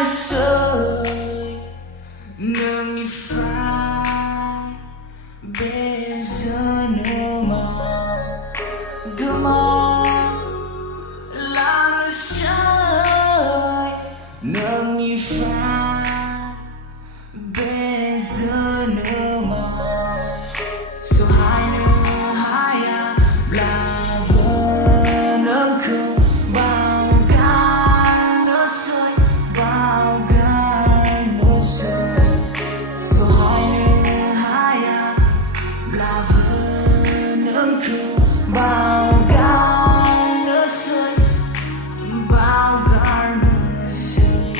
nó rơi nâng như phai bây giờ nữa mà gương mong là nó rơi nâng như phai bây giờ nữa mà số hai nữa hai à là vợ nâng không bao gan nó rơi bao gan nó rơi số hai nữa hai à là vợ nâng không bao gan nó rơi bao gan nó rơi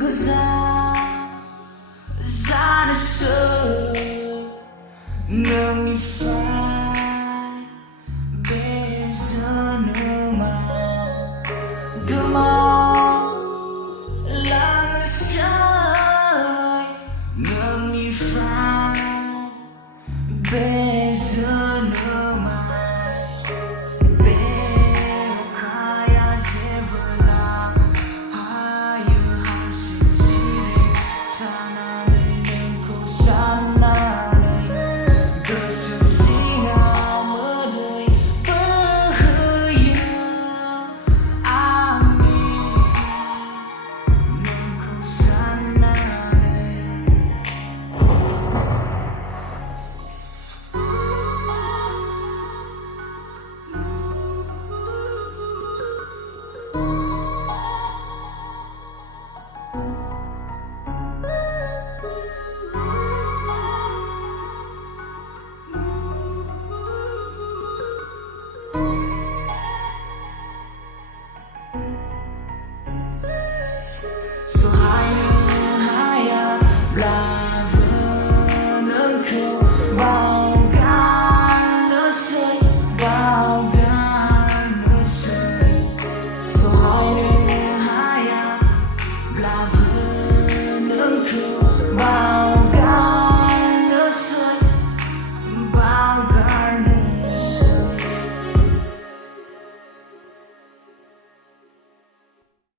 cứ ra nó rơi nâng như phai bây giờ nữa mà cứ mong là nó rơi nâng như phai bây giờ nữa mà số hai à là vợ nâng không bao gan nó rơi bao gan nó rơi số hai à là vợ nâng không bao gan nó rơi bao